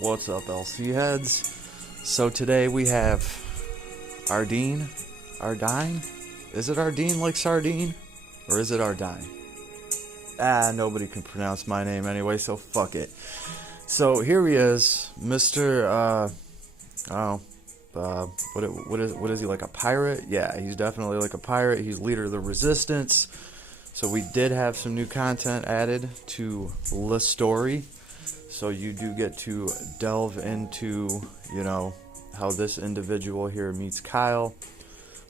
What's up, LC heads? So today we have Ardine. Is it Ardine like sardine? Or is it Ardine? Nobody can pronounce my name anyway, so fuck it. So here he is, Mr. What is he, like a pirate? Yeah, he's definitely like a pirate. He's leader of the resistance. So we did have some new content added to the story. So you do get to delve into, how this individual here meets Kyle.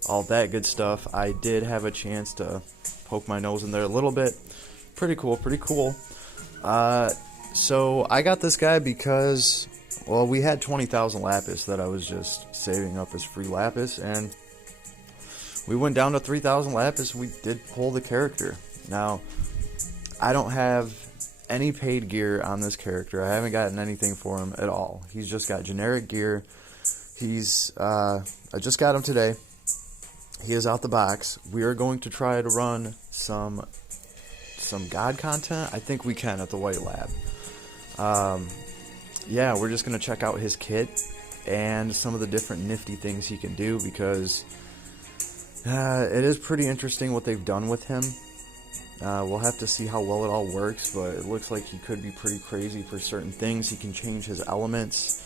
All that good stuff. I did have a chance to poke my nose in there a little bit. Pretty cool. So I got this guy because, well, we had 20,000 lapis that I was just saving up as free lapis, and we went down to 3,000 lapis. We did pull the character. Now, I don't have any paid gear on this character. I haven't gotten anything for him at all. He's just got generic gear. I just got him today. He is out the box. We are going to try to run some god content. I think we can at the White Lab. Yeah, we're just going to check out his kit and some of the different nifty things he can do, because it is pretty interesting what they've done with him. We'll have to see how well it all works, but it looks like he could be pretty crazy for certain things. He can change his elements.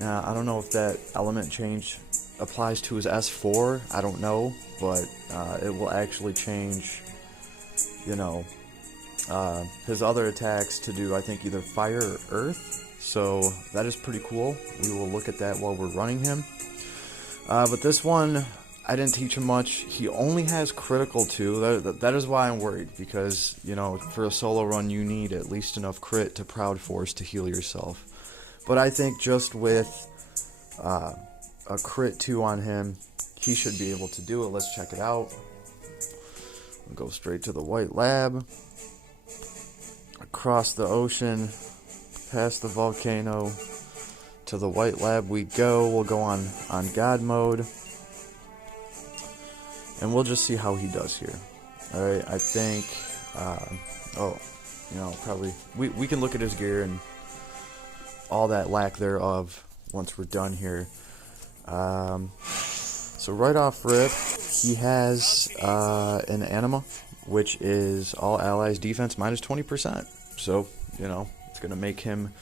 Now, I don't know if that element change applies to his S4. I don't know, but it will actually change, his other attacks to do, I think, either fire or earth. So that is pretty cool. We will look at that while we're running him. But this one, I didn't teach him much. He only has critical too. That is why I'm worried, because, for a solo run, you need at least enough crit to Proud Force to heal yourself. But I think just with a crit 2 on him, he should be able to do it. Let's check it out. We'll go straight to the White Lab. Across the ocean, past the volcano, to the White Lab we go. We'll go on God mode. And we'll just see how he does here. Alright, I think, probably, we can look at his gear and all that lack thereof once we're done here. So right off rip, he has an anima, which is all allies defense minus 20%. So, it's going to make him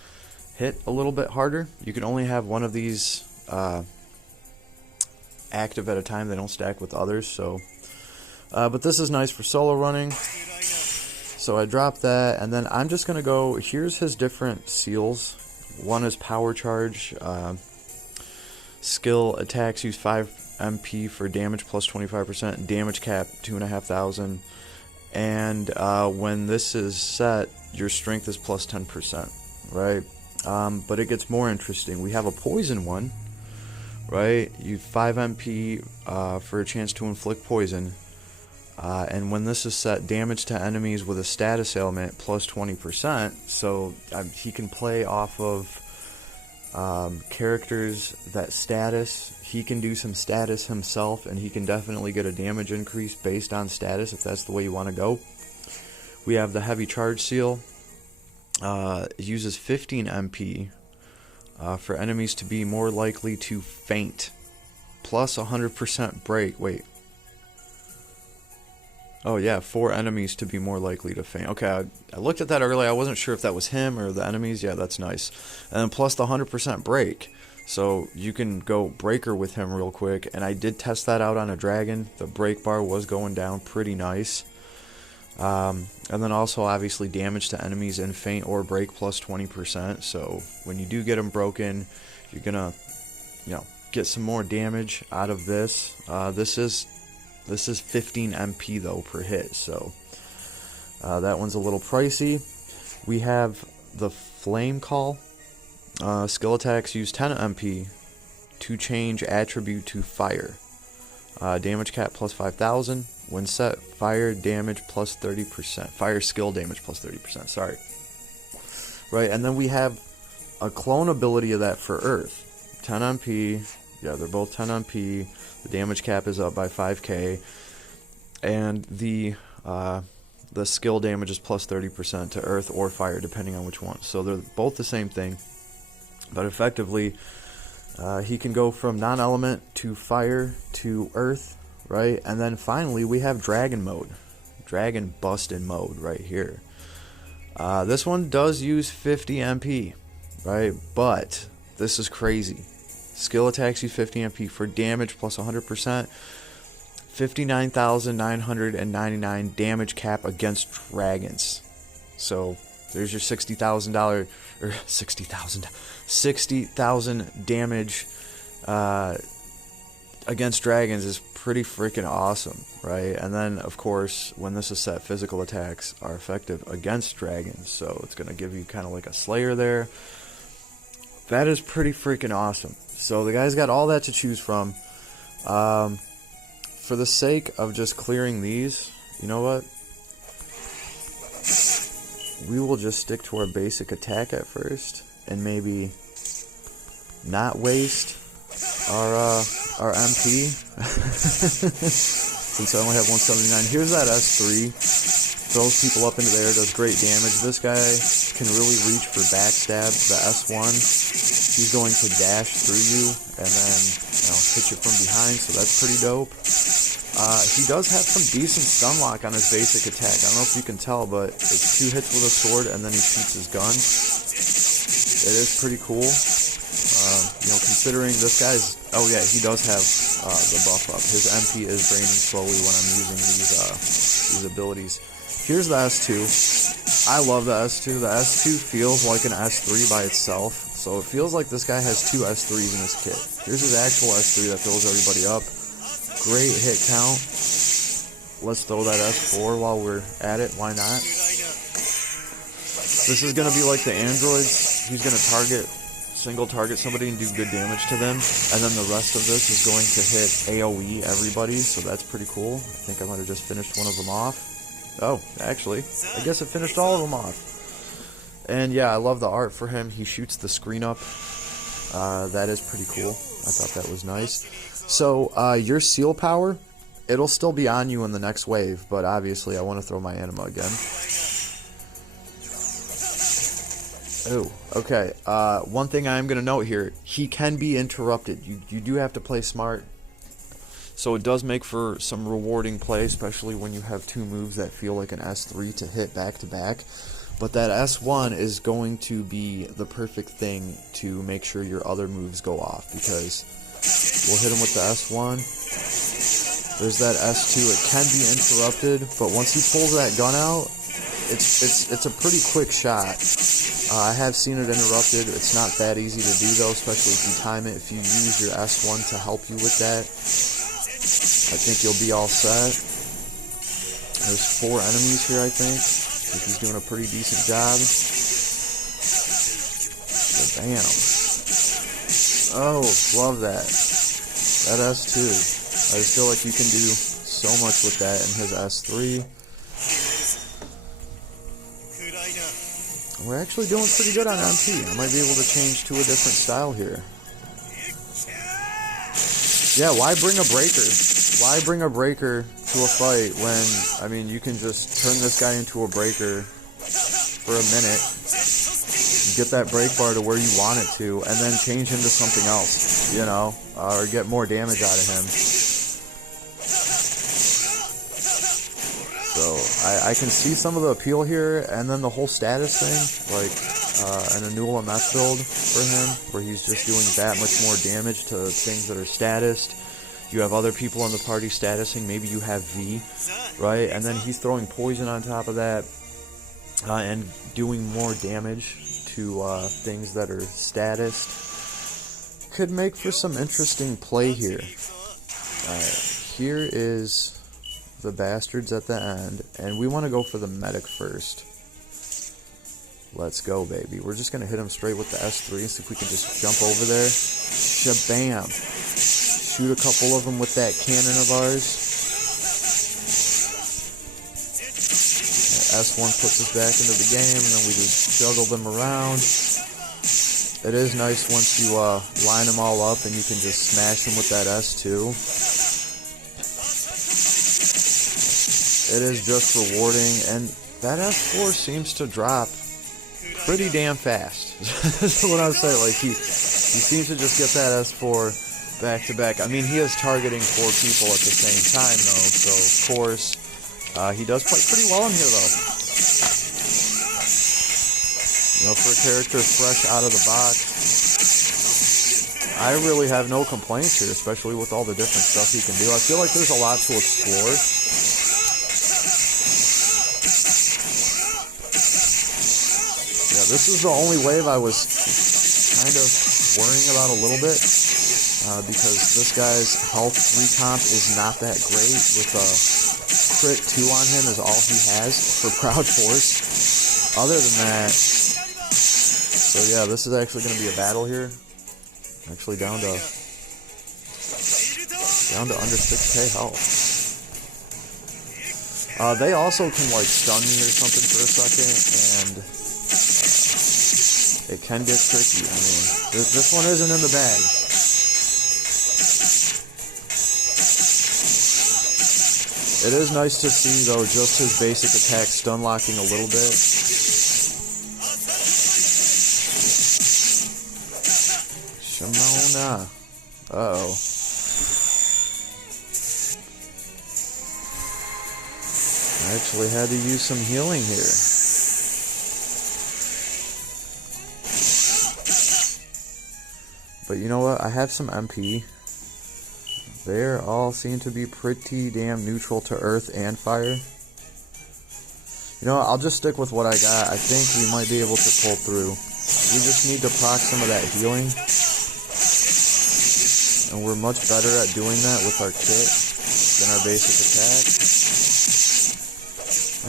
hit a little bit harder. You can only have one of these active at a time. They don't stack with others, so but this is nice for solo running. So I dropped that, and then I'm just gonna go, here's his different seals. One is power charge, skill attacks use 5 MP for damage plus 25%, damage cap 2,500, and when this is set, your strength is plus 10%, right? But it gets more interesting. We have a poison one, right? You 5 MP for a chance to inflict poison, and when this is set, damage to enemies with a status ailment plus 20%. So he can play off of characters that status. He can do some status himself, and he can definitely get a damage increase based on status if that's the way you want to go. We have the heavy charge seal. It uses 15 MP for enemies to be more likely to faint, plus 100% break. Wait. Oh yeah, 4 enemies to be more likely to faint. Okay, I looked at that earlier. I wasn't sure if that was him or the enemies. Yeah, that's nice. And then plus the 100% break. So you can go breaker with him real quick. And I did test that out on a dragon. The break bar was going down pretty nice. And then also obviously damage to enemies in faint or break plus 20%. So when you do get them broken, you're gonna, get some more damage out of this. This is 15 MP though per hit, so that one's a little pricey. We have the Flame Call. Skill attacks use 10 MP to change attribute to fire. Damage cap plus 5,000. When set, fire damage plus 30%. Fire skill damage plus 30%, sorry. Right, and then we have a clone ability of that for Earth. 10 MP. Yeah, they're both 10 MP. The damage cap is up by 5k. And the skill damage is plus 30% to Earth or Fire, depending on which one. So they're both the same thing. But effectively, he can go from non-element to fire to earth, right? And then finally we have dragon mode, dragon bustin' mode right here. This one does use 50 MP, right? But this is crazy. Skill attacks use 50 MP for damage plus 100%. 59,999 damage cap against dragons. So there's your $60,000 or 60,000 damage against dragons is pretty freaking awesome, right? And then of course when this is set, physical attacks are effective against dragons, so it's gonna give you kind of like a slayer there. That is pretty freaking awesome. So the guy's got all that to choose from. For the sake of just clearing these, you know what? We will just stick to our basic attack at first, and maybe not waste our MP. Since I only have 179. Here's that S3. Throws people up into the air, does great damage. This guy can really reach for backstab. The S1, he's going to dash through you and then hit you from behind, so that's pretty dope. He does have some decent stun lock on his basic attack. I don't know if you can tell, but it's 2 hits with a sword and then he shoots his gun. It is pretty cool. Considering this guy's... Oh yeah, he does have the buff up. His MP is draining slowly when I'm using these abilities. Here's the S2. I love the S2. The S2 feels like an S3 by itself. So it feels like this guy has 2 S3s in his kit. Here's his actual S3 that fills everybody up. Great hit count. Let's throw that S4 while we're at it. Why not? This is going to be like the androids. He's going to single target somebody and do good damage to them. And then the rest of this is going to hit AoE everybody. So that's pretty cool. I think I might have just finished one of them off. Oh, actually, I guess it finished all of them off. And yeah, I love the art for him. He shoots the screen up. That is pretty cool. I thought that was nice. So, your seal power, it'll still be on you in the next wave, but obviously I want to throw my anima again. Oh, okay. One thing I am going to note here, he can be interrupted. You do have to play smart. So it does make for some rewarding play, especially when you have 2 moves that feel like an S3 to hit back to back. But that S1 is going to be the perfect thing to make sure your other moves go off, because we'll hit him with the S1. There's that S2. It can be interrupted, but once he pulls that gun out, it's a pretty quick shot. I have seen it interrupted. It's not that easy to do though, especially if you time it. If you use your S1 to help you with that, I think you'll be all set. There's 4 enemies here, I think. He's doing a pretty decent job. So, bam. Oh, love that. That S2. I just feel like you can do so much with that in his S3. We're actually doing pretty good on MP. I might be able to change to a different style here. Yeah, why bring a breaker? Why bring a breaker to a fight when, I mean, you can just turn this guy into a breaker for a minute, get that break bar to where you want it to, and then change him to something else, or get more damage out of him. So, I can see some of the appeal here, and then the whole status thing, like an Anula mess build for him, where he's just doing that much more damage to things that are statused. You have other people on the party statusing, maybe you have V, right? And then he's throwing poison on top of that, and doing more damage to things that are statused. Could make for some interesting play here. Here is the bastards at the end, and we want to go for the medic first. Let's go, baby. We're just going to hit him straight with the S3, see if we can just jump over there. Shabam. Shoot a couple of them with that cannon of ours. S1 puts us back into the game, and then we just juggle them around. It is nice once you line them all up and you can just smash them with that S2. It is just rewarding, and that S4 seems to drop pretty damn fast. That's what I'm saying. Like he seems to just get that S4 back to back. I mean, he is targeting 4 people at the same time though, so of course he does play pretty well in here though. You know, for a character fresh out of the box, I really have no complaints here, especially with all the different stuff he can do. I feel like there's a lot to explore. Yeah, this is the only wave I was kind of worrying about a little bit, because this guy's health recomp is not that great. With a crit 2 on him is all he has for Proud Force. Other than that, so yeah, this is actually going to be a battle here. Actually down to under 6k health. They also can like stun me or something for a second, and it can get tricky. I mean, this one isn't in the bag. It is nice to see though, just his basic attack stun locking a little bit. Shimona. Uh-oh. I actually had to use some healing here. But you know what? I have some MP. They all seem to be pretty damn neutral to earth and fire. You know what? I'll just stick with what I got. I think we might be able to pull through. We just need to proc some of that healing. And we're much better at doing that with our kit than our basic attack.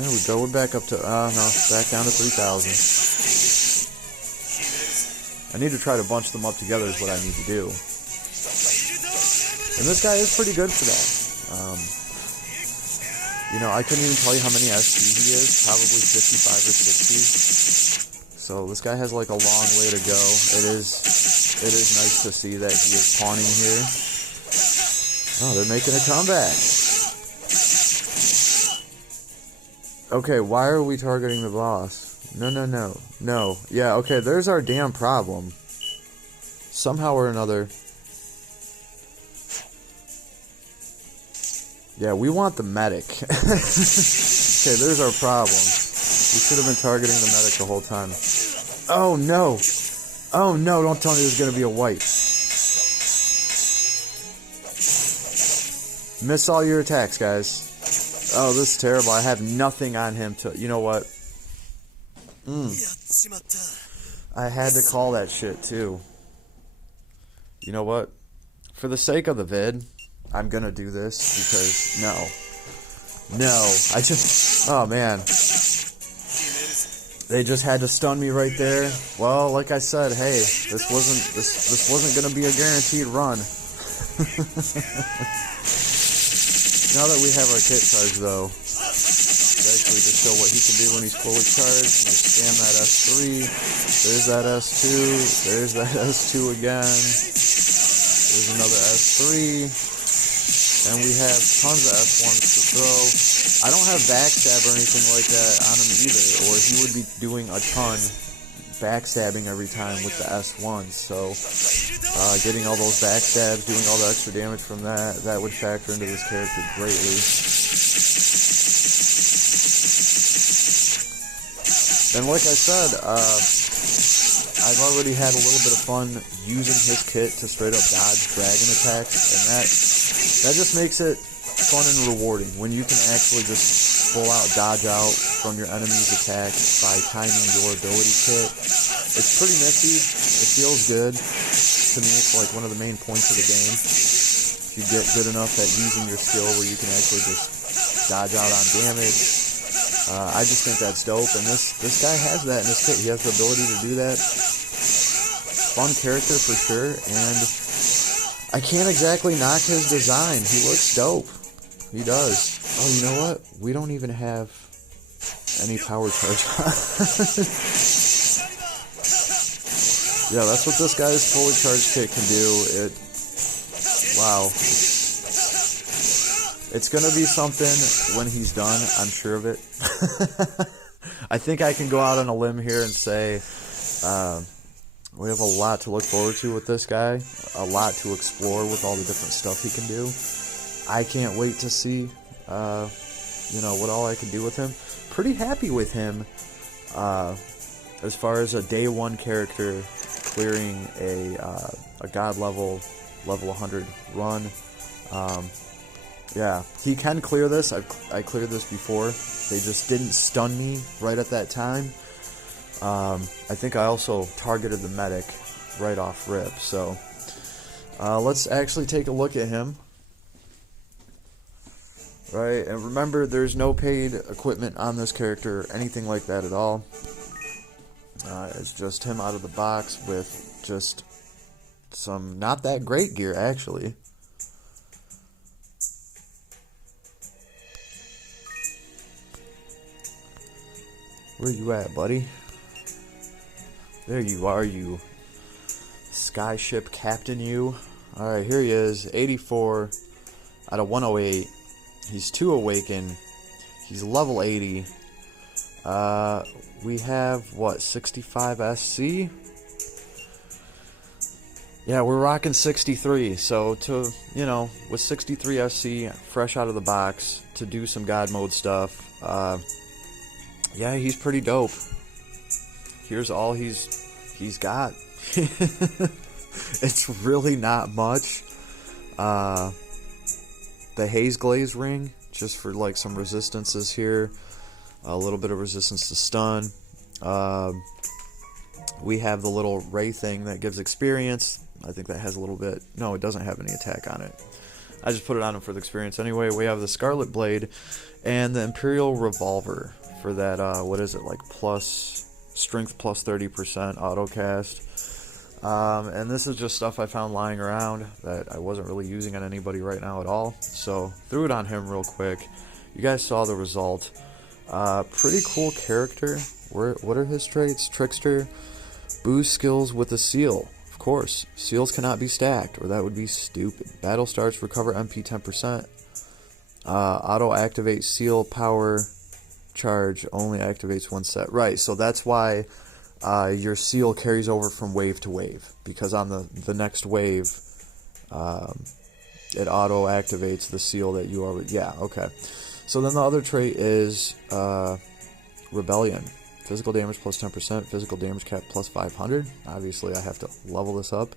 There we go, we're back up to, no, back down to 3,000. I need to try to bunch them up together is what I need to do. And this guy is pretty good for that. You know, I couldn't even tell you how many SP he is, probably 55 or 60. So this guy has like a long way to go. It is nice to see that he is pawning here. Oh, they're making a comeback. Okay, why are we targeting the boss? No. Yeah, okay, there's our damn problem. Somehow or another. Yeah, we want the medic. Okay, there's our problem. We should have been targeting the medic the whole time. Oh no! Oh no, don't tell me there's gonna be a wipe. Miss all your attacks, guys. Oh, this is terrible. I have nothing on him to... You know what? I had to call that shit, too. You know what? For the sake of the vid, I'm gonna do this because... No. I just... Oh, man. They just had to stun me right there. Well, like I said, hey, this wasn't gonna be a guaranteed run. Now that we have our kit charged, though, to actually just show what he can do when he's fully charged, and we spam that S3, there's that S2, there's that S2 again, there's another S3, and we have tons of S1s to throw. I don't have backstab or anything like that on him either, or he would be doing a ton backstabbing every time with the S1s, so getting all those backstabs, doing all the extra damage from that would factor into this character greatly. And like I said, I've already had a little bit of fun using his kit to straight up dodge dragon attacks, and that just makes it fun and rewarding when you can actually just full out dodge out from your enemy's attacks by timing your ability kit. It's pretty nifty. It feels good. To me, it's like one of the main points of the game. If you get good enough at using your skill where you can actually just dodge out on damage. I just think that's dope, and this guy has that in his kit. He has the ability to do that. Fun character for sure, and I can't exactly knock his design. He looks dope. He does. Oh, you know what? We don't even have any power charge on. Yeah, that's what this guy's fully charged kit can do. Wow. It's gonna be something when he's done, I'm sure of it. I think I can go out on a limb here and say we have a lot to look forward to with this guy, a lot to explore with all the different stuff he can do. I can't wait to see, what all I can do with him. Pretty happy with him as far as a day one character clearing a god level 100 run. Yeah, he can clear this. I cleared this before. They just didn't stun me right at that time. I think I also targeted the medic right off rip. So let's actually take a look at him. Right, and remember, there's no paid equipment on this character, anything like that at all. It's just him out of the box with just some not that great gear, actually. Where you at, buddy? There you are, you skyship captain, you. Alright, here he is, 84 out of 108. He's 2 awaken. He's level 80. We have, what, 65 SC? Yeah, we're rocking 63. So, with 63 SC, fresh out of the box, to do some God mode stuff, yeah, he's pretty dope. Here's all he's got. It's really not much. The Haze Glaze ring, just for like some resistances here, a little bit of resistance to stun. We have the little ray thing that gives experience. I think that has a little bit. No, it doesn't have any attack on it. I just put it on him for the experience anyway. We have the Scarlet Blade and the Imperial Revolver for that. What is it, like strength plus 30% auto cast. And this is just stuff I found lying around that I wasn't really using on anybody right now at all. So threw it on him real quick. You guys saw the result. Pretty cool character. What are his traits? Trickster. Boost skills with a seal. Of course. Seals cannot be stacked, or that would be stupid. Battle starts, recover MP 10%. Auto activate seal power charge only activates one set. Right, so that's why your seal carries over from wave to wave, because on the next wave it auto activates the seal that you already. Yeah, okay. So then the other trait is Rebellion. Physical damage plus 10%, physical damage cap plus 500. Obviously I have to level this up.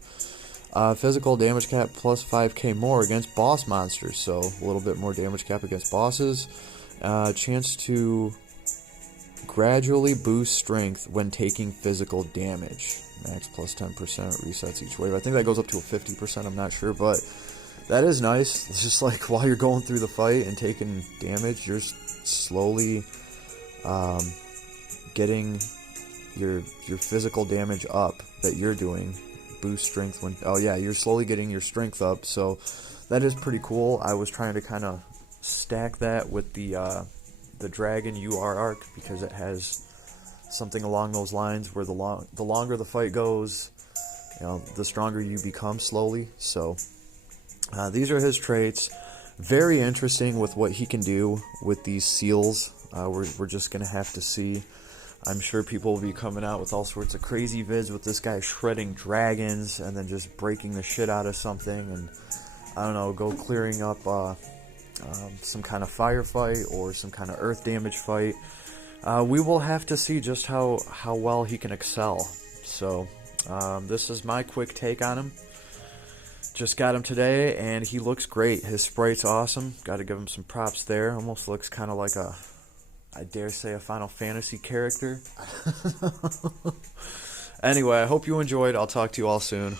Physical damage cap plus 5k more against boss monsters, so a little bit more damage cap against bosses. Chance to gradually boost strength when taking physical damage. Max plus 10%, resets each wave. I think that goes up to a 50%, I'm not sure, but that is nice. It's just like while you're going through the fight and taking damage, you're slowly getting your physical damage up that you're doing. Boost strength when... Oh yeah, you're slowly getting your strength up, so that is pretty cool. I was trying to kind of stack that with the Dragon UR arc, because it has something along those lines where the longer the fight goes, the stronger you become slowly. So these are his traits. Very interesting with what he can do with these seals. We're just gonna have to see. I'm sure people will be coming out with all sorts of crazy vids with this guy shredding dragons and then just breaking the shit out of something, and I don't know, go clearing up some kind of firefight or some kind of earth damage fight. We will have to see just how well he can excel. So this is my quick take on him. Just got him today and he looks great. His sprite's awesome. Got to give him some props there. Almost looks kind of like I dare say, a Final Fantasy character. Anyway, I hope you enjoyed. I'll talk to you all soon.